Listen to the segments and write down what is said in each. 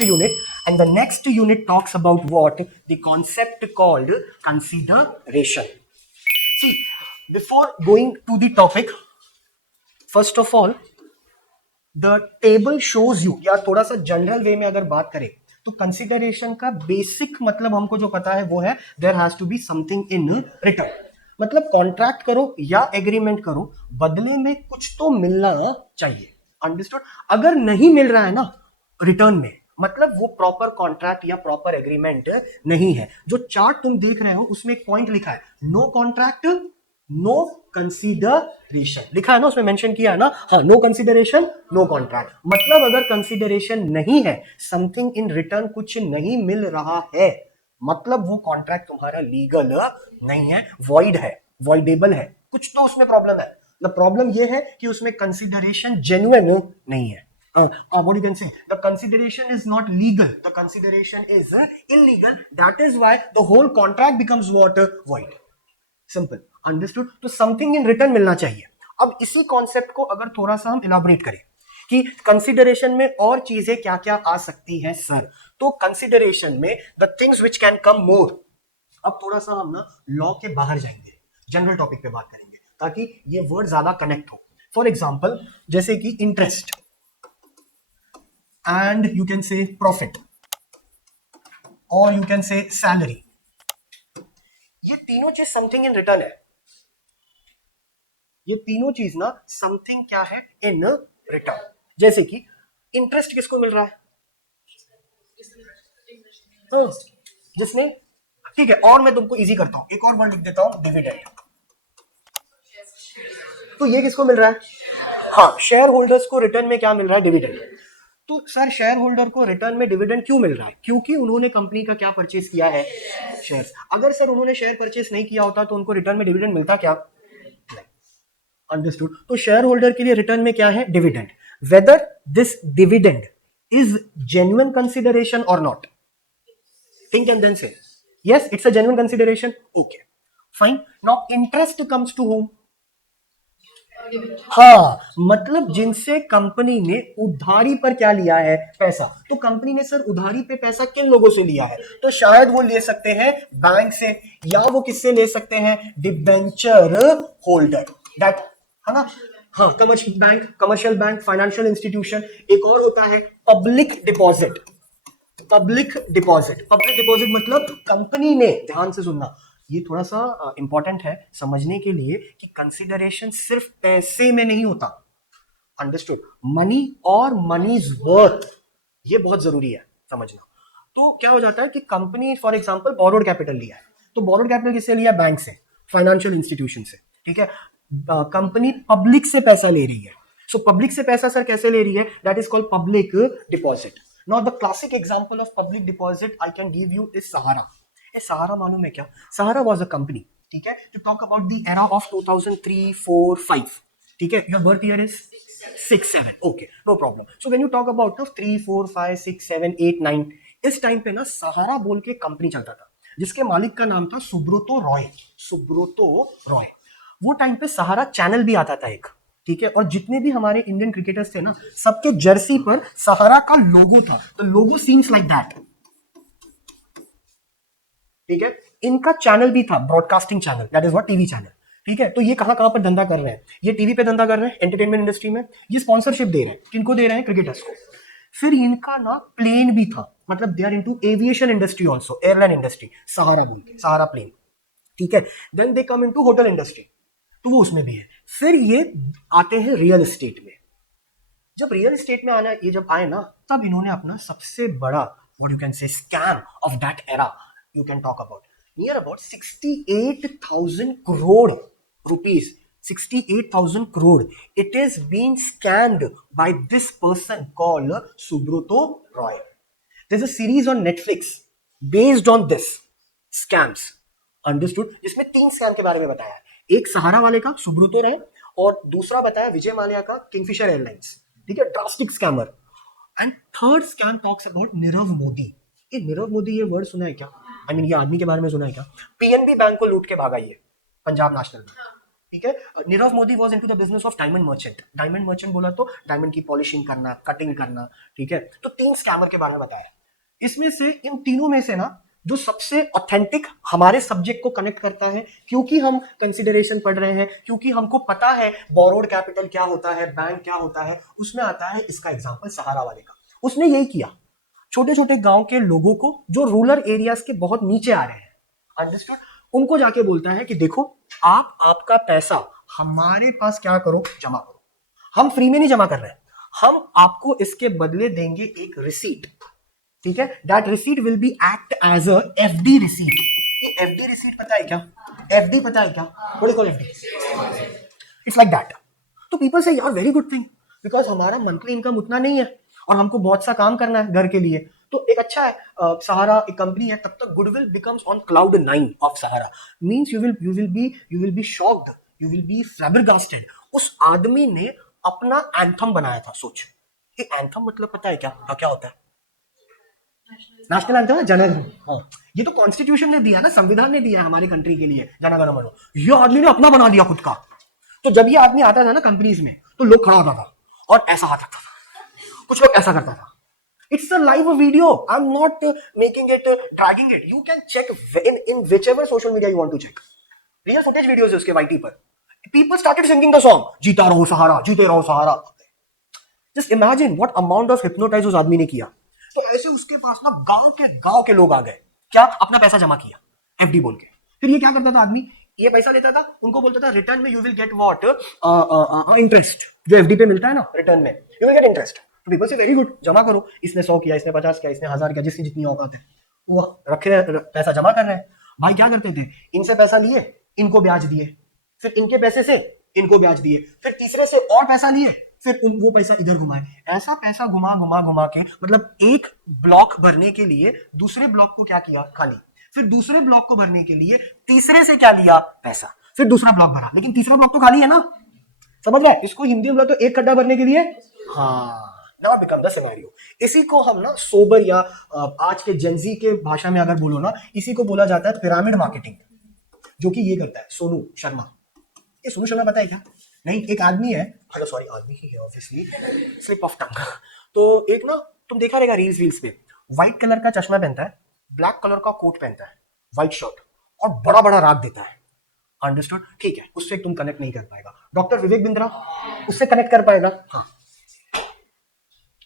unit, and the next unit talks about what? The concept called consideration. See, before going to the topic, first of all, the table shows you, या थोड़ा सा general वे में अगर बात करें तो consideration का बेसिक मतलब हमको जो पता है वो है there has to be something in return. मतलब कॉन्ट्रैक्ट करो या एग्रीमेंट करो, बदले में कुछ तो मिलना चाहिए. अंडरस्टूड? अगर नहीं मिल रहा है ना रिटर्न में, मतलब वो प्रॉपर कॉन्ट्रैक्ट या प्रॉपर एग्रीमेंट नहीं है. जो चार्ट तुम देख रहे हो उसमें एक पॉइंट लिखा है, नो कॉन्ट्रैक्ट नो कंसीडरेशन, लिखा है ना, उसमें मेंशन किया है ना. हाँ, नो कंसीडरेशन नो कॉन्ट्रैक्ट. मतलब अगर कंसीडरेशन नहीं है, समथिंग इन रिटर्न कुछ नहीं मिल रहा है, मतलब वो कॉन्ट्रैक्ट तुम्हारा लीगल नहीं है, वॉइड है, वॉइडेबल है, कुछ तो उसमें प्रॉब्लम है. द प्रॉब्लम ये है कि उसमें कंसीडरेशन जेन्युइन नहीं है. What you can say, the consideration is not legal, the consideration is illegal, that is why the whole contract becomes what? Void. Simple. Understood? तो समथिंग इन रिटर्न मिलना चाहिए. अब इसी कॉन्सेप्ट को अगर थोड़ा सा हम इलाबोरेट करें कि कंसिडरेशन में और चीजें क्या क्या आ सकती हैं सर, तो कंसिडरेशन में the things which can come more. अब थोड़ा सा हम ना लॉ के बाहर जाएंगे, जनरल टॉपिक पे बात करेंगे ताकि ये वर्ड ज्यादा कनेक्ट हो. फॉर एग्जाम्पल, जैसे कि इंटरेस्ट एंड यू कैन से प्रॉफिट और यू कैन से सैलरी, ये तीनों चीज समथिंग इन रिटर्न है. ये तीनों चीज ना समथिंग क्या है इन रिटर्न. जैसे कि इंटरेस्ट किसको मिल रहा है? जिसने, ठीक है, और मैं तुमको इजी करता हूं, एक और वर्ड लिख देता हूं, डिविडेंड. तो ये किसको मिल रहा है? हाँ, शेयर होल्डर्स को रिटर्न में क्या मिल रहा है? डिविडेंड. तो सर शेयर होल्डर को रिटर्न में डिविडेंड क्यों मिल रहा है? क्योंकि उन्होंने कंपनी का क्या परचेज किया है? शेयर्स. अगर सर उन्होंने शेयर परचेज नहीं किया होता तो उनको रिटर्न में डिविडेंड मिलता क्या? अंडरस्टूड? तो शेयर होल्डर के लिए रिटर्न में क्या है? Dividend. Whether this dividend is genuine consideration और not, think and then say yes it's a genuine consideration. Okay fine. Now interest comes to home. हाँ, मतलब जिनसे कंपनी ने उधारी पर क्या लिया है? पैसा. तो कंपनी ने सर उधारी पे पैसा किन लोगों से लिया है? तो शायद वो ले सकते हैं बैंक से, या वो किससे ले सकते हैं? Debenture holder. दैट है ना. हाँ, कमर्शियल बैंक, फाइनेंशियल इंस्टीट्यूशन. एक और होता है पब्लिक डिपॉजिट. पब्लिक डिपॉजिट मतलब कंपनी ने, ध्यान से सुनना, ये थोड़ा सा इंपॉर्टेंट है समझने के लिए कि कंसिडरेशन सिर्फ पैसे में नहीं होता. अंडरस्टूड? मनी और मनीज वर्थ, ये बहुत जरूरी है समझना. तो क्या हो जाता है कि company for example borrowed capital लिया है, तो बोरोड कैपिटल किससे लिया? बैंक से, फाइनेंशियल इंस्टीट्यूशन से. ठीक है, कंपनी पब्लिक से पैसा ले रही है. सो पब्लिक से पैसा सर कैसे ले रही है? That is called public deposit. Now the classic example of public deposit I can give you is Sahara. Sahara मालूम है क्या? Sahara was a company. ठीक है, to talk about the era of 2003, 4, 5. ठीक है, your birth year is 6, 7. Okay, no problem. So when you talk about 3, 4, 5, 6, 7, 8, 9, इस time पे ना सहारा बोल के कंपनी चलता था जिसके मालिक का नाम था सुब्रतो रॉय. सुब्रतो रॉय. वो टाइम पे सहारा चैनल भी आता था एक. ठीक है, और जितने भी हमारे इंडियन क्रिकेटर्स थे ना, सबके जर्सी पर सहारा का लोगो था. तो लोगो सीम्स लाइक दैट. ठीक है, इनका चैनल भी था, broadcasting channel, that is what, TV channel. ठीक है, तो ये कहां कहां पर धंधा कर रहे हैं? ये टीवी पे धंधा कर रहे हैं, एंटरटेनमेंट इंडस्ट्री में. ये स्पॉन्सरशिप दे रहे हैं, किनको दे रहे हैं? क्रिकेटर्स को. फिर इनका ना प्लेन भी था, मतलब they are into aviation industry also, airline industry, Sahara बोल के, सहारा प्लेन. ठीक है, then they come into hotel industry, तो वो उसमें भी है. फिर ये आते हैं रियल एस्टेट में. जब रियल एस्टेट में आना, ये जब आए ना, तब इन्होंने अपना सबसे बड़ा व्हाट यू कैन से scam of that era you can talk about, near about 68,000 crore rupees. 68,000 crore. It is being scammed by this person called Subrata Roy. There's a series on Netflix based on this scams. Understood? जिसमें 3 scam के बारे में बताया है. एक सहारा वाले का सुब्रतो रॉय, और दूसरा बताया विजय माल्या का किंगफिशर एयरलाइंस. ठीक है, drastic scammer. And third scam talks about Nirav Modi. ये नीरव मोदी, ये वर्ड सुना है क्या? आई मीन ये आदमी के बारे में सुना है क्या? पीएनबी बैंक को लूट के भागा ये, पंजाब नेशनल बैंक. ठीक है। Nirav Modi was into the business of diamond merchant. Diamond merchant बोला तो डायमंड की पॉलिशिंग करना, कटिंग करना, ठीक है। तो 3 स्कैमर के बारे में बताया। इसमें से इन तीनों में से ना जो सबसे ऑथेंटिक हमारे सब्जेक्ट को कनेक्ट करता है, क्योंकि हम कंसिडरेशन पढ़ रहे हैं, क्योंकि हमको पता है बोरोड कैपिटल क्या होता है, बैंक क्या होता है, उसमें आता है इसका एग्जांपल सहारा वाले का। उसने यही किया, छोटे छोटे गांव के लोगों को जो रूरल एरियाज के बहुत नीचे आ रहे हैं, अंडरस्टैंड, उनको जाके बोलता है कि देखो आप आपका पैसा हमारे पास क्या करो, जमा करो। हम फ्री में नहीं जमा कर रहे हैं, हम आपको इसके बदले देंगे एक रिसीट, ठीक है। That receipt will be act as a FD receipt. ये एफडी रिसीट पता है क्या? एफडी पता है क्या? What is called FD? It's like that. तो पीपल से यार वेरी गुड थिंग, बिकॉज हमारा मंथली इनकम उतना नहीं है और हमको बहुत सा काम करना है घर के लिए, तो एक अच्छा है। सहारा एक कंपनी है, तब तक goodwill becomes on cloud 9 of Sahara. Means you will be shocked, you will B फ्लैबरगास्टेड। उस आदमी ने अपना एंथम बनाया था। सोच, ये एंथम मतलब पता है क्या? क्या होता है? नेशनल एंथम है, जनगण। हाँ, ये तो कॉन्स्टिट्यूशन ने दिया ना, संविधान ने दिया हमारी कंट्री के लिए, जनगण मन। ये आदमी ने अपना बना दिया खुद का। तो जब ये आदमी आता था ना कंपनीज में, तो लोग खड़ा होता था और ऐसा हाथ रखता था, कुछ लोग ऐसा करता था। It's a live video. I'm not making it, dragging it. You can check in whichever social media you want to check. Real footage videos है उसके YT पर. People started singing the song. जीता रहो सहारा, जीते रहो सहारा. Just imagine what amount of hypnotize उस आदमी ने किया. तो ऐसे उसके पास ना गांव के लोग आ गए, क्या अपना पैसा जमा किया एफडी बोल के। फिर ये क्या करता था आदमी, ये पैसा लेता था, उनको बोलता था रिटर्न में you will get what, interest. जो एफडी पे मिलता है ना रिटर्न में, you will get interest. People से वेरी गुड, जमा करो। इसने 100 किया, इसने 50 किया, इसने 1000 किया, जिसकी जितनी औकात है वो रखे, पैसा जमा कर रहे हैं। भाई क्या करते थे, इनसे पैसा लिए, इनको ब्याज दिए, फिर इनके पैसे से इनको ब्याज दिए, फिर तीसरे से और पैसा लिए, फिर वो पैसा इधर घुमाए। ऐसा पैसा घुमा घुमा घुमा के, मतलब एक ब्लॉक भरने के लिए दूसरे ब्लॉक को क्या किया, खाली। फिर दूसरे ब्लॉक को भरने के लिए तीसरे से क्या लिया, पैसा। फिर दूसरा ब्लॉक भरा, लेकिन तीसरा ब्लॉक तो खाली है ना, समझ रहे? इसको हिंदी में बोला तो एक खड्डा भरने के लिए, हाँ, नाउ बिकम द सिनेरियो। इसी को हम ना सोबर या आज के जेनजी के भाषा में अगर बोलो ना, इसी को बोला जाता है पिरामिड मार्केटिंग, जो कि ये करता है सोनू शर्मा। ये सोनू शर्मा पता है क्या? नहीं, एक आदमी है, हेलो सॉरी, आदमी ही है ऑब्वियसली, स्लिप ऑफ टंग। तो एक ना, तुम देखा रहेगा रील्स पे, व्हाइट कलर का चश्मा पहनता है, ब्लैक कलर का कोट पहनता है, व्हाइट शर्ट, और बड़ा बड़ा राग देता है। अंडरस्टूड? ठीक है, उससे तुम कनेक्ट नहीं कर पाएगा। डॉक्टर विवेक बिंद्रा, उससे कनेक्ट कर पाएगा? हाँ।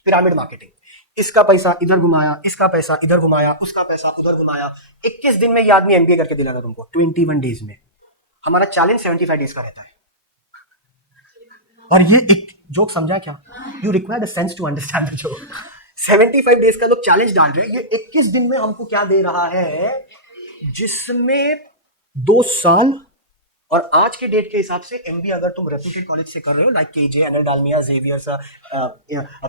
पिरामिड मार्केटिंग, इसका पैसा इधर घुमाया, इसका पैसा इधर घुमाया, उसका पैसा उधर घुमाया। 21 दिन में ये आदमी एमबीए करके दिलाएगा तुमको, 21 डेज में। हमारा चैलेंज 75 डेज का रहता है। और ये एक जोक समझा क्या? You require the sense to understand the joke. 75 days का लोग चैलेंज डाल रहे हैं, ये 21 दिन में हमको क्या दे रहा है, जिसमें 2 साल। और आज के डेट के हिसाब से एमबीए अगर तुम रेप्यूटेड कॉलेज से कर रहे हो, like KJ, NL Dalmia, Xavier,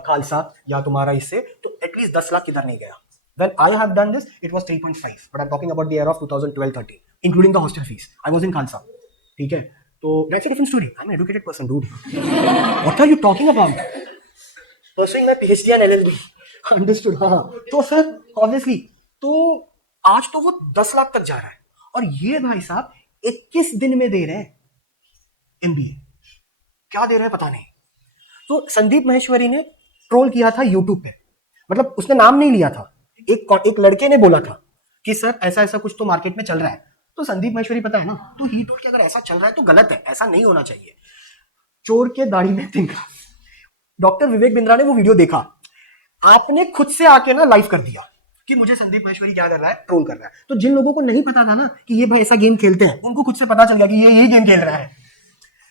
Khalsa, या तुम्हारा इससे, तो एटलीस्ट 10 लाख किधर नहीं गया। When I have done this, it was 3.5, but I'm talking about the year of 2012-13, including the hostel fees. I was in Khalsa, ठीक है? तो that's a different story. I'm an educated person, dude. What are you talking about? Pursuing my PhD and LLB. Understood? हाँ। तो sir obviously, तो आज तो वो 10 लाख तक जा रहा है, और ये भाई साहब 21 दिन में दे रहे हैं एमबीए। क्या दे रहे हैं पता नहीं। तो संदीप महेश्वरी ने ट्रोल किया था यूट्यूब पे, मतलब उसने नाम नहीं लिया था, एक लड़के ने बोला था कि सर ऐसा ऐसा कुछ तो मार्केट में चल रहा है। तो संदीप महेश्वरी पता है ना, तो ही टोल्ड कि अगर ऐसा चल रहा है तो गलत है, ऐसा नहीं होना चाहिए। चोर के दाढ़ी में तिनका। डॉक्टर विवेक बिंद्रा ने वो वीडियो देखा, आपने खुद से आके ना लाइव कर दिया कि मुझे संदीप महेश्वरी क्या कर रहा है, ट्रोल कर रहा है। तो जिन लोगों को नहीं पता था ना कि ये भाई ऐसा गेम खेलते हैं, उनको खुद से पता चल गया कि ये यही गेम खेल रहा है।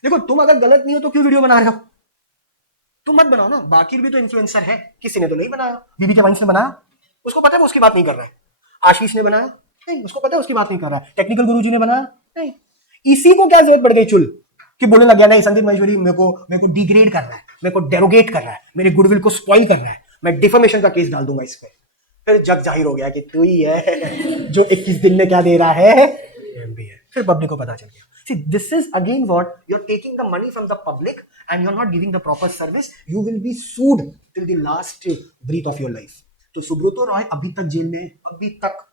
देखो, तुम अगर गलत नहीं हो तो क्यों वीडियो बना रहे हो? तुम मत बनाओ ना, बाकी भी तो इन्फ्लुएंसर है, किसी ने तो नहीं बनाया। बीबी के वंश ने बनाया, उसको पता है वो उसकी बात नहीं कर रहा है। आशीष ने बनाया, नहीं, उसको पता है उसकी बात नहीं कर रहा है। टेक्निकल गुरुजी ने बनाया, नहीं। इसी को क्या जरूरत पड़ गई चुल कि बोलने लग गया नहीं संदीप महेश्वरी मेरे को डिग्रेड कर रहा है, मेरे को डेरोगेट कर रहा है, मेरे गुडविल को स्पॉइल कर रहा है, मैं डिफेमेशन का केस डाल दूंगा इस पे। फिर जग जाहिर हो गया कि तू ही है जो 21 दिन में क्या दे रहा है, एमबीए। फिर पब्लिक को पता चल गया। See, this is again what you're taking the money from the public and you're not giving the proper service. You will be sued till the last breath of your life. तो सुब्रतो रॉय अभी तक jail में, अभी तक।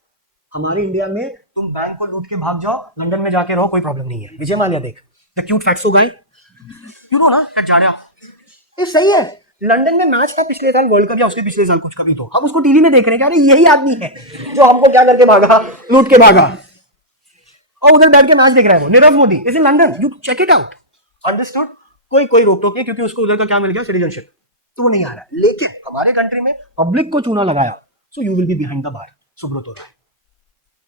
हमारे India में तुम bank को लूट के भाग जाओ, लंदन में जाके रहो, कोई प्रॉब्लम नहीं है। विजय माल्या देख, the cute fatso guy, you know ना दैट जाड़िया, ये सही है। लंदन में मैच था पिछले साल वर्ल्ड कप या उसके पिछले साल कुछ कभी, तो हम उसको टीवी में देख रहे हैं, अरे यही आदमी है जो हमको क्या करके भागा, लूट के भागा, और उधर बैठ के मैच देख रहा है वो। Nirav Modi is in London, you check it out, understood. कोई रोक टोक नहीं, क्योंकि उसको उधर का क्या मिल गया, सिटीजनशिप, तो वो नहीं आ रहा है। लेकिन हमारे कंट्री में पब्लिक को चूना लगाया, so you will be behind the bar, Subrata Roy,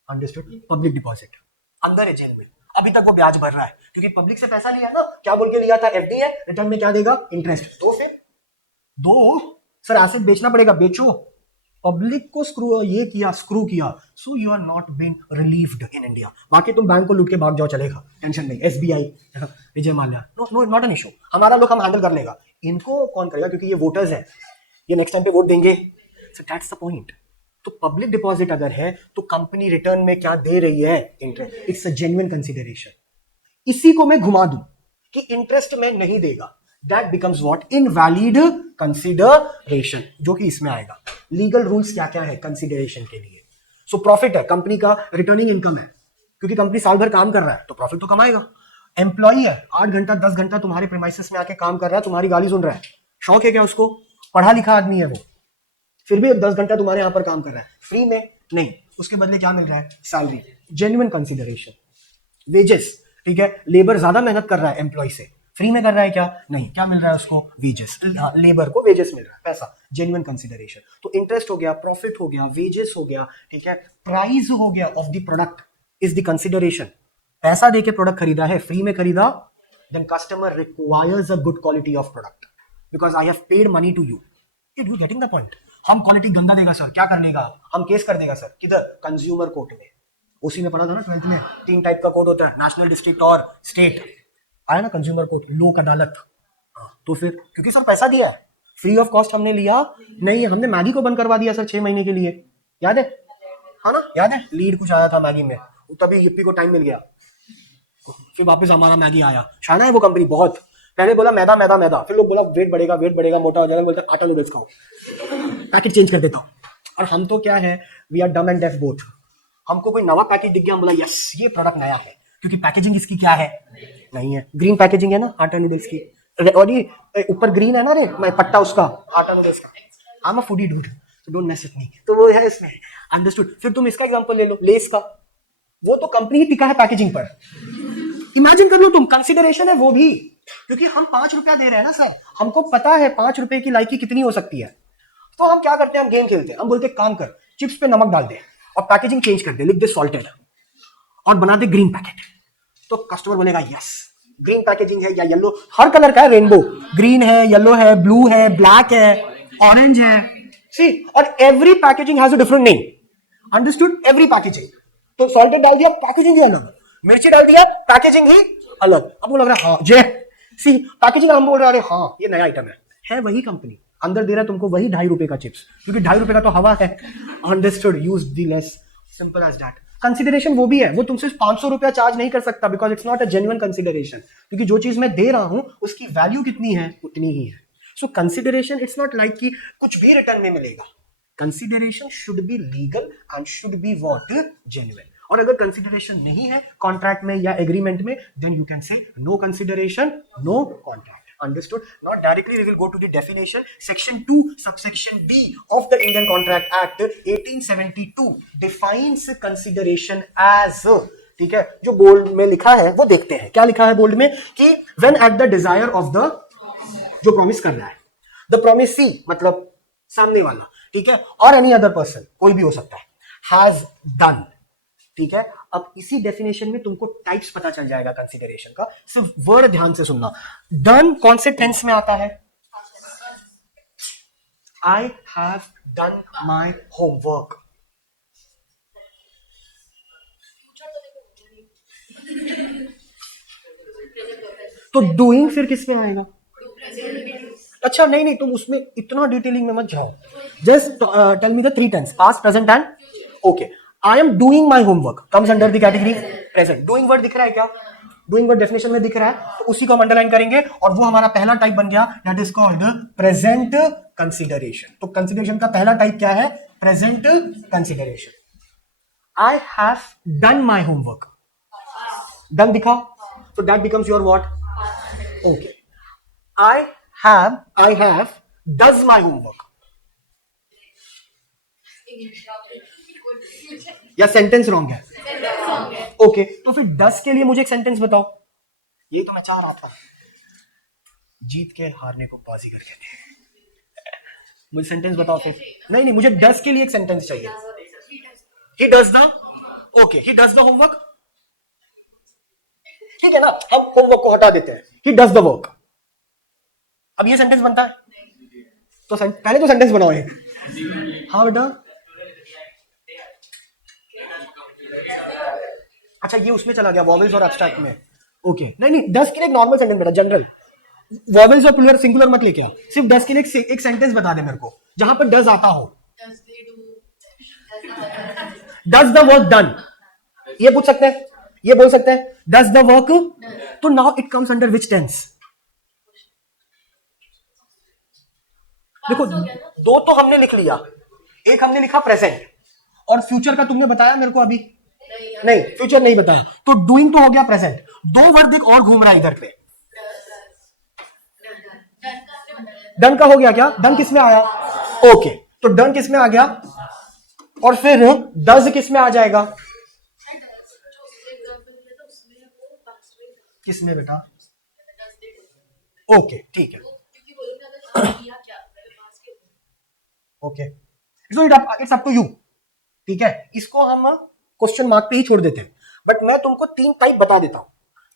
understood. Public deposit अंदर है जेल में, अभी तक वो ब्याज भर रहा है, क्योंकि पब्लिक से पैसा लिया ना, क्या बोल के लिया था, एफडी है, रिटर्न में क्या देगा, इंटरेस्ट। तो फिर दो सर एसेट बेचना पड़ेगा, बेचो। पब्लिक को स्क्रू किया, so you are not been relieved in India. बाकी तुम बैंक को लूट के भाग जाओ, चलेगा, टेंशन नहीं। SBI, Vijay Mallya, no not an issue, हमारा लोग हम हैंडल कर लेगा। इनको कौन करेगा, क्योंकि ये वोटर्स हैं, ये नेक्स्ट टाइम पे वोट देंगे। So that's the point. तो पब्लिक डिपॉजिट अगर है तो कंपनी रिटर्न में क्या दे रही है, interest, it's a genuine consideration. इसी को मैं घुमा दूं कि इंटरेस्ट में नहीं देगा, that becomes what, invalid consideration, जो कि इसमें आएगा। लीगल रूल्स क्या क्या है कंसिडरेशन के लिए। सो प्रॉफिट है, कंपनी का रिटर्निंग इनकम है, क्योंकि कंपनी साल भर काम कर रहा है तो प्रॉफिट तो कमाएगा। एम्प्लॉई है, 8 घंटा 10 घंटा तुम्हारे प्रीमाइसेस में आके काम कर रहा है, तुम्हारी गाली सुन रहा है, शौक है क्या उसको, पढ़ा लिखा आदमी है वो, फिर भी 10 घंटा तुम्हारे यहां पर काम कर रहा है फ्री में, नहीं, उसके बदले क्या मिल रहा है, सैलरी, जेन्युइन कंसिडरेशन। वेजेस, ठीक है, लेबर ज्यादा मेहनत कर रहा है एम्प्लॉय से, फ्री में कर रहा है क्या, नहीं, क्या मिल रहा है उसको, वेजेस, लेबर को वेजेस मिल रहा है, पैसा, जेन्युइन कंसिडरेशन। तो इंटरेस्ट हो गया, प्रॉफिट हो गया, वेजेस हो गया, ठीक है, प्राइस हो गया of the product is the consideration. पैसा देके प्रोडक्ट खरीदा है, फ्री में खरीदा, then customer requires a good quality of product because I have paid money to you. You getting the point. हम क्वालिटी गंदा देगा सर, क्या करने का, हम केस कर देगा सर, किधर, कंज्यूमर कोर्ट में। उसी में पढ़ा था ना 12th में, 3 टाइप का कोर्ट होता है, नेशनल, डिस्ट्रिक्ट और स्टेट, आया ना कंज्यूमर कोर्ट, लोक अदालत। तो फिर क्योंकि सर पैसा दिया है, फ्री ऑफ कॉस्ट हमने लिया नहीं, हमने मैगी को बंद करवा दिया सर 6 महीने के लिए, याद है, हाँ ना, याद है, लीड कुछ आया था मैगी में, तभी यूपी को टाइम मिल गया, फिर वापस हमारा मैगी आया। शाना है वो कंपनी बहुत, पहले बोला मैदा मैदा मैदा, फिर लोग बोला वेट बढ़ेगा मोटा हो जाएगा, बोलते आटा नूडल्स खाओ, पैकेट चेंज कर देता हूँ। और हम तो क्या है, we are dumb and deaf both. हमको कोई नवा पैकेज दिख गया, हम बोला यस ये प्रोडक्ट नया है, क्योंकि पैकेजिंग इसकी क्या है, नहीं है, ग्रीन पैकेजिंग है ना आटा नूडल्स की, और ये ऊपर ग्रीन है ना, रे मैं पट्टा उसका आटा नूडल्स का, I am a foodie dude, so don't mess with me, तो वो है इसमें, अंडरस्टूड। फिर तुम इसका एग्जांपल ले लो, लेस का, वो तो कंपनी ही टिका है पैकेजिंग पर, इमेजिन कर लो तुम, कंसिडरेशन है वो भी, क्योंकि हम 5 रुपया दे रहे हैं ना सर, हमको पता है 5 रुपए की लाइकी कितनी हो सकती है, तो हम क्या करते हैं, हम गेम खेलते हैं, हम बोलते हैं काम कर, चिप्स पे नमक डाल दे और पैकेजिंग चेंज कर दे, लिख दे सॉल्टेड और बना दे ग्रीन पैकेट, तो कस्टमर बोलेगा यस ग्रीन पैकेजिंग है, या येलो, हर कलर का है, रेनबो, ग्रीन है, येलो है, ब्लू है, ब्लैक है, ऑरेंज है, सी, और every packaging has a different name, understood, every packaging. तो सॉल्टेड डाल दिया, पैकेजिंग ही अलग, मिर्ची डाल दिया, पैकेजिंग ही अलग, आपको लग रहा है हाँ जय, सी पैकेजिंग, हम बोल रहे हैं हाँ ये नया आइटम है वही कंपनी, अंदर दे रहा है तुमको वही 2.5 रुपए का चिप्स, क्योंकि 2.5 रुपए का तो हवा है, understood, use the less, simple as that. Consideration वो भी है, वो तुमसे 500 रुपया चार्ज नहीं कर सकता, because it's not a genuine consideration, क्योंकि जो चीज मैं दे रहा हूं उसकी वैल्यू कितनी है, उतनी ही है। सो कंसिडरेशन इट्स नॉट लाइक कि कुछ भी रिटर्न में मिलेगा, consideration should be legal and should be what, genuine. और अगर कंसिडरेशन नहीं है कॉन्ट्रैक्ट में या एग्रीमेंट में, then you can say no consideration, no contract, understood? Not directly, we will go to the definition. Section 2 subsection B of the Indian Contract Act 1872 defines consideration as, ठीक है, जो bold में लिखा है वो देखते हैं, क्या लिखा है बोल्ड में, कि when at the desire of the, जो प्रॉमिस कर रहा है, the promisee मतलब सामने वाला, ठीक है, और any other person, कोई भी हो सकता है, has done, ठीक है। अब इसी डेफिनेशन में तुमको टाइप्स पता चल जाएगा कंसीडरेशन का, सिर्फ वर्ड ध्यान से सुनना। डन कौन से टेंस में आता है, I have done my homework, तो डूइंग फिर किस में आएगा, अच्छा नहीं तुम उसमें इतना डिटेलिंग में मत जाओ, just tell me the 3 tense, past present and okay. I am doing my homework comes under the category present. Doing word दिख रहा है क्या, डूइंग वर्ड डेफिनेशन में दिख रहा है, तो उसी को हम अंडरलाइन करेंगे, और वो हमारा पहला टाइप बन गया, that is called present consideration. तो कंसिडरेशन का पहला टाइप क्या है, present consideration. I have done my homework, done दिखा, So that becomes your what? Okay. I have does my homework. या सेंटेंस रॉन्ग है? ओके, तो फिर डस के लिए मुझे एक सेंटेंस बताओ. ये तो मैं चाह रहा था. जीत के हारने को बाजीगर कहते हैं. मुझे सेंटेंस बताओ फिर. नहीं, मुझे डस के लिए एक सेंटेंस चाहिए. He does the, okay, he does the homework. ठीक है ना, हम होमवर्क को हटा देते हैं. He does the work. अब ये सेंटेंस बनता है. तो पहले तो सेंटेंस बनाओ एक. हाँ बेटा. अच्छा, ये उसमें चला गया वॉवेल्स और एब्स्ट्रैक्ट में. ओके, नहीं, डस के लिए एक नॉर्मल सेंटेंस बेटा, जनरल. वॉवेल्स और प्लूरल सिंगुलर मत लेके आओ. सिर्फ डस के लिए एक सेंटेंस बता दे मेरे को जहां पर डस आता हो. डस द वर्क डन, ये पूछ सकते हैं, ये बोल सकते हैं. डस द वर्क, तो now it comes under which tense? देखो, दो तो हमने लिख लिया, एक हमने लिखा प्रेजेंट, और फ्यूचर का तुमने बताया मेरे को अभी नहीं, फ्यूचर नहीं बताया. तो डूइंग तो हो गया प्रेजेंट. दो वर्ड एक और घूम रहा है इधर पे. डन का हो गया क्या? डन किस में आया? ओके, तो डन किस में आ गया, और फिर डज किस में आ जाएगा? किस में बेटा? ओके, ठीक है. Okay, it's up to you. ठीक है, इसको हम क्वेश्चन मार्क पे ही छोड़ देते हैं. बट मैं तुमको 3 टाइप बता देता हूं.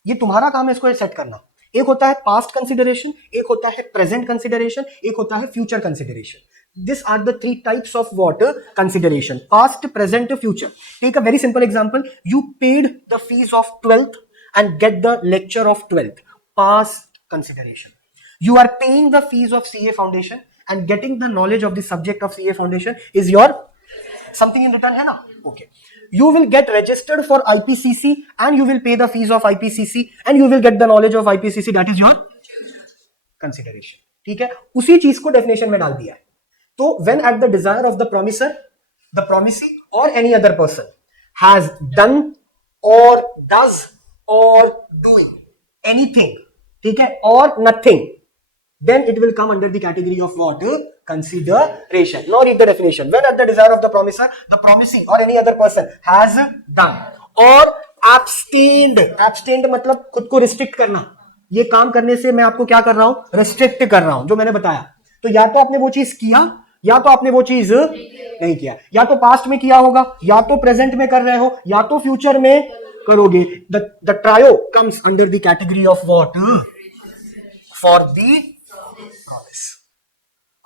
ये तुम्हारा काम है इसको सेट करना. एक होता है पास्ट कंसिडरेशन, एक होता है प्रेजेंट कंसिडरेशन, एक होता है future consideration. These are the 3 types of what? Consideration. Past, present, future. Take a very simple example. You paid the fees of 12th and get the lecture of 12th. Past consideration. You are paying the fees of CA Foundation and getting the knowledge of the subject of CA Foundation is your something in return, है ना? Okay. You will get registered for IPCC and you will pay the fees of IPCC and you will get the knowledge of IPCC. That is your consideration. ठीक है, उसी चीज को definition में डाल दिया है. तो when at the desire of the promisor, the promisee or any other person has done or does or doing anything, ठीक है, or nothing, then it will come under the category of what? Consideration. Now read the definition. When at the desire of the promisor, the promisee or any other person has done or abstained. Abstained मतलब खुद को restrict करना. ये काम करने से मैं आपको क्या कर रहा हूं? रिस्ट्रिक्ट कर रहा हूं, जो मैंने बताया. तो या तो आपने वो चीज किया या तो आपने वो चीज नहीं किया. या तो पास्ट में किया होगा, या तो प्रेजेंट में कर रहे हो, या तो फ्यूचर में करोगे. The trio comes under the category of what? For the promise.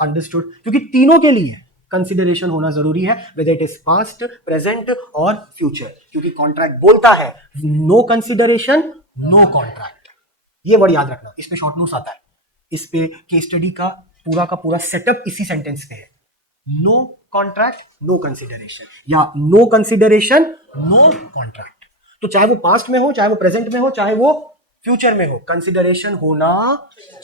Understood? क्योंकि तीनों के लिए कंसिडरेशन होना जरूरी है, whether it is past, present और फ्यूचर. क्योंकि कॉन्ट्रैक्ट बोलता है नो कंसिडरेशन नो कॉन्ट्रैक्ट. ये वर्ड याद रखना, इस पे शॉर्ट नोट्स आता है. इस पे केस स्टडी का पूरा सेटअप इसी सेंटेंस पे है. नो कॉन्ट्रैक्ट नो कंसिडरेशन, या नो कंसिडरेशन नो कॉन्ट्रैक्ट. तो चाहे वो पास्ट में हो, चाहे वो प्रेजेंट में हो, चाहे वो फ्यूचर में हो, कंसिडरेशन होना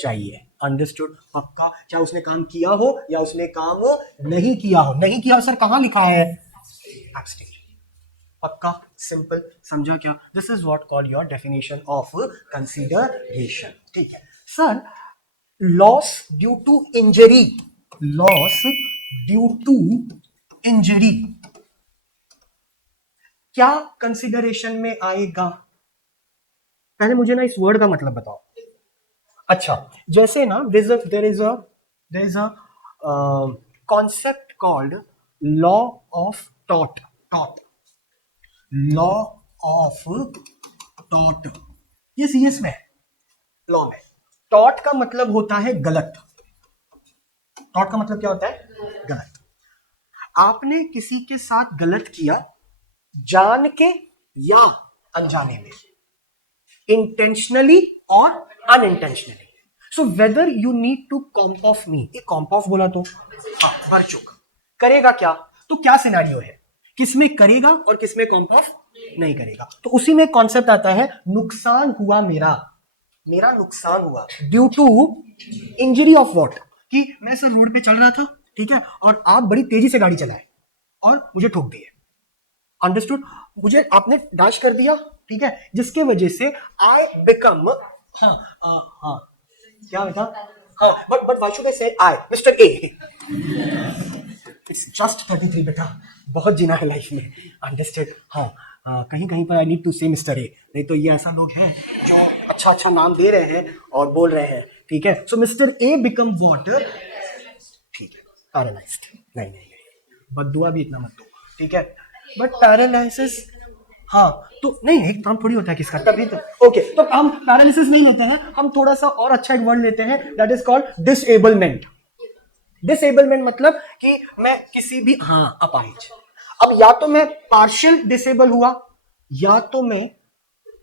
चाहिए. अंडरस्टूड? पक्का? चाहे उसने काम किया हो या उसने काम नहीं किया हो. नहीं किया सर कहां लिखा है? एब्स्टेन. पक्का? सिंपल. समझा क्या? This is what called your definition of consideration. ठीक है sir. Loss due to injury. Loss due to injury क्या कंसिडरेशन में आएगा? पहले मुझे ना इस वर्ड का मतलब बताओ. अच्छा, जैसे ना there is a concept called law of टॉट. लॉ ऑफ टॉट, ये सीएस में है. लॉ में टॉट का मतलब होता है गलत. टॉट का मतलब क्या होता है? गलत. आपने किसी के साथ गलत किया, जान के या अनजाने में, इंटेंशनली और unintentionally. So whether you need to comp of me. एक कॉम्प ऑफ बोला तो भरचुक करेगा क्या? तो क्या सिनेरियो है, किसमें करेगा और किसमें कॉम्प ऑफ नहीं करेगा? तो उसी में कॉन्सेप्ट आता है नुकसान हुआ मेरा नुकसान हुआ due to injury of what? कि मैं सर रोड पे चल रहा था, ठीक है, और आप बड़ी तेजी से गाड़ी चलाए और मुझे ठोक दिए. अंडरस्टूड? मुझे आपने डैश कर दिया ठीक है, जिसके वजह से आई बिकम, हाँ हाँ क्या बेटा, हाँ बट व्हाई शुड आई से आई मिस्टर ए, इट्स जस्ट 33 बेटा, बहुत जीना है लाइफ में, अंडरस्टैंड। हाँ कहीं कहीं पर आई नीड टू से मिस्टर ए, नहीं तो ये ऐसा लोग हैं जो अच्छा अच्छा नाम दे रहे हैं और बोल रहे हैं, ठीक है। सो मिस्टर ए बिकम व्हाट, ठीक है, पैरालाइज्ड, नहीं नहीं बद्दुआ भी इतना मत दो, ठीक है, बट पैरालिसिस, हाँ तो नहीं एक काम थोड़ी होता है किसका, तभी तो ओके, तो हम पैरालिसिस नहीं लेते हैं, हम थोड़ा सा और अच्छा एक वर्ड लेते हैं, that is called disablement. Disablement मतलब कि मैं किसी भी, हाँ अपाहिज, अब या तो मैं पार्शियल डिसेबल हुआ या तो मैं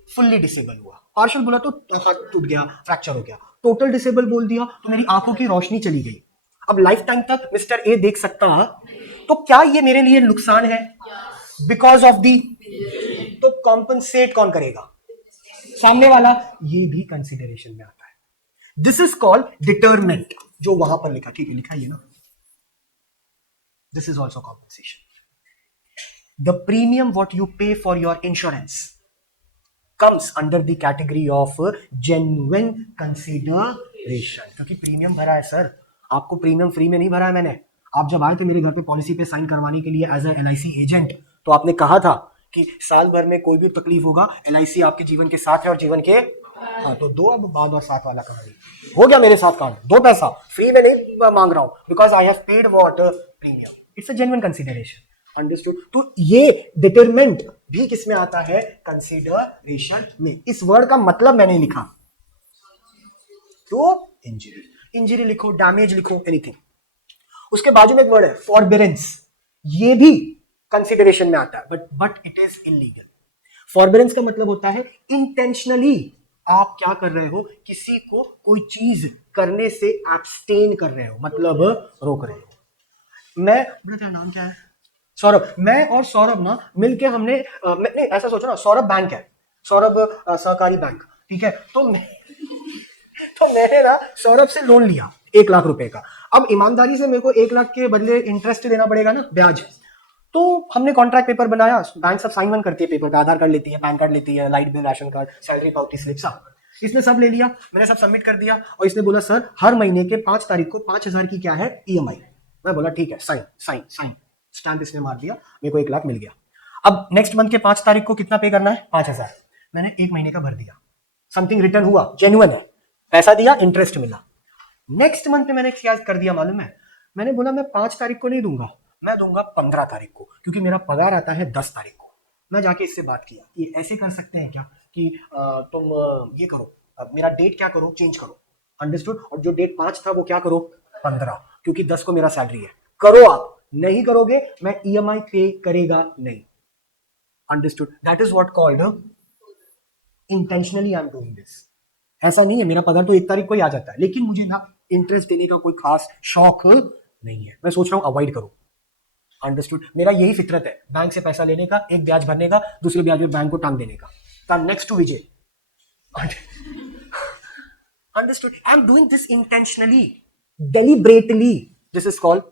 फुल्ली डिसेबल हुआ। पार्शियल बोला तो हाथ टूट गया, फ्रैक्चर हो गया, टोटल डिसेबल बोल दिया तो मेरी आंखों की रोशनी चली गई, अब लाइफ टाइम तक मिस्टर ए देख सकता, तो क्या ये मेरे लिए नुकसान है, बिकॉज ऑफ दी, तो कॉम्पनसेट कौन करेगा, सामने वाला, ये भी कंसिडरेशन में आता है। दिस इज कॉल्ड डिटरमेंट, जो वहां पर लिखा, ठीक है लिखा ये ना, this is also compensation. The premium what you pay for your insurance comes under the category of genuine consideration, क्योंकि प्रीमियम भरा है सर, आपको प्रीमियम फ्री में नहीं भरा है मैंने। आप जब आए थे मेरे घर पे पॉलिसी पे साइन करवाने के लिए एज ए LIC एजेंट, तो आपने कहा था कि साल भर में कोई भी तकलीफ होगा LIC आपके जीवन के साथ है और जीवन के, हाँ तो दो अब बाद और साथ वाला कहानी हो गया मेरे साथ कांड, दो पैसा फ्री में नहीं मांग रहा हूं, because I have paid what premium, it's a genuine consideration, understood. तो ये डिटरमेंट भी किसमें आता है, कंसिडरेशन में। इस वर्ड का मतलब मैंने लिखा, तो इंजरी, इंजरी लिखो, डैमेज लिखो, एनीथिंग। उसके बाजू में एक वर्ड है फॉरबिरेंस, ये भी कंसिडरेशन में आता है, बट इट इज इलीगल। फॉरबिरेंस का मतलब होता है इंटेंशनली आप क्या कर रहे हो, किसी को कोई चीज करने से एब्सटेन कर रहे हो, मतलब रोक रहे हो। मैं, तेरा नाम क्या है, सौरभ, मैं और सौरभ ना मिलके हमने नहीं ऐसा सोचो ना, सौरभ बैंक है, सौरभ सहकारी बैंक, ठीक है, तो मैंने ना सौरभ से लोन लिया 1 लाख रुपए का। अब ईमानदारी से मेरे को 1 लाख के बदले इंटरेस्ट देना पड़ेगा ना, ब्याज। तो हमने कॉन्ट्रैक्ट पेपर बनाया, बैंक सब साइन वन करती है पेपर पे, आधार कार्ड लेती है, पैन कार्ड लेती है, light bill, ration card, salary पावती स्लिप, सब इसने सब ले लिया, मैंने सब सबमिट कर दिया, और इसने बोला सर हर महीने के 5 तारीख को 5,000 की क्या है EMI। मैं बोला ठीक है, साइन साइन साइन, स्टैंप इसने मार दिया, मेरे को 1 लाख मिल गया। अब नेक्स्ट मंथ के 5 तारीख को कितना पे करना है, 5,000, मैंने 1 महीने का भर दिया, समथिंग रिटर्न हुआ, जेन्युइन है, पैसा दिया, इंटरेस्ट मिला। नेक्स्ट मंथ में मैंने क्या कर दिया मालूम है, मैंने बोला मैं 5 तारीख को नहीं दूंगा, मैं दूंगा 15 तारीख को, क्योंकि मेरा पगार आता है 10 तारीख को। मैं जाके इससे बात किया कि ऐसे कर सकते हैं क्या कि तुम ये करो, मेरा डेट क्या करो, चेंज करो, अंडरस्टूड, और जो डेट 5 था वो क्या करो 15, क्योंकि 10 को मेरा सैलरी है, करो। आप नहीं करोगे मैं EMI पे करेगा नहीं, understood, that is what called intentionally I am doing this. ऐसा नहीं है मेरा पगार तो 1 तारीख को ही आ जाता है, लेकिन मुझे ना इंटरेस्ट देने का कोई खास शौक नहीं है, मैं सोच रहा हूं अवॉइड करूं, अंडरस्टूड। मेरा यही फितरत है, बैंक से पैसा लेने का, एक ब्याज भरने का, दूसरे ब्याज में बैंक को टांग देने का, next to Vijay, understood. I am doing this intentionally, deliberately, this is called,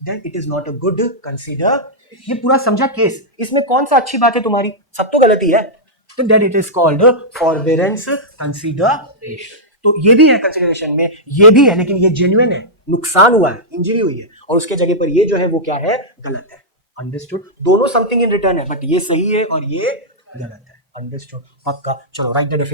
then it is not a good consider। ये पूरा समझा केस, इसमें कौन सा अच्छी बात है तुम्हारी, सब तो गलती है, तो that it is called forbearance consideration। तो ये भी है कंसिडरेशन में, ये भी है, लेकिन ये जेन्युइन है, नुकसान हुआ है, इंजरी हुई है, और उसके जगह पर ये जो है वो क्या है, गलत है, अंडरस्टूड। दोनों समथिंग इन रिटर्न है, बट ये सही है और ये गलत है, अंडरस्टूड, पक्का। चलो राइट द डेफिनेशन।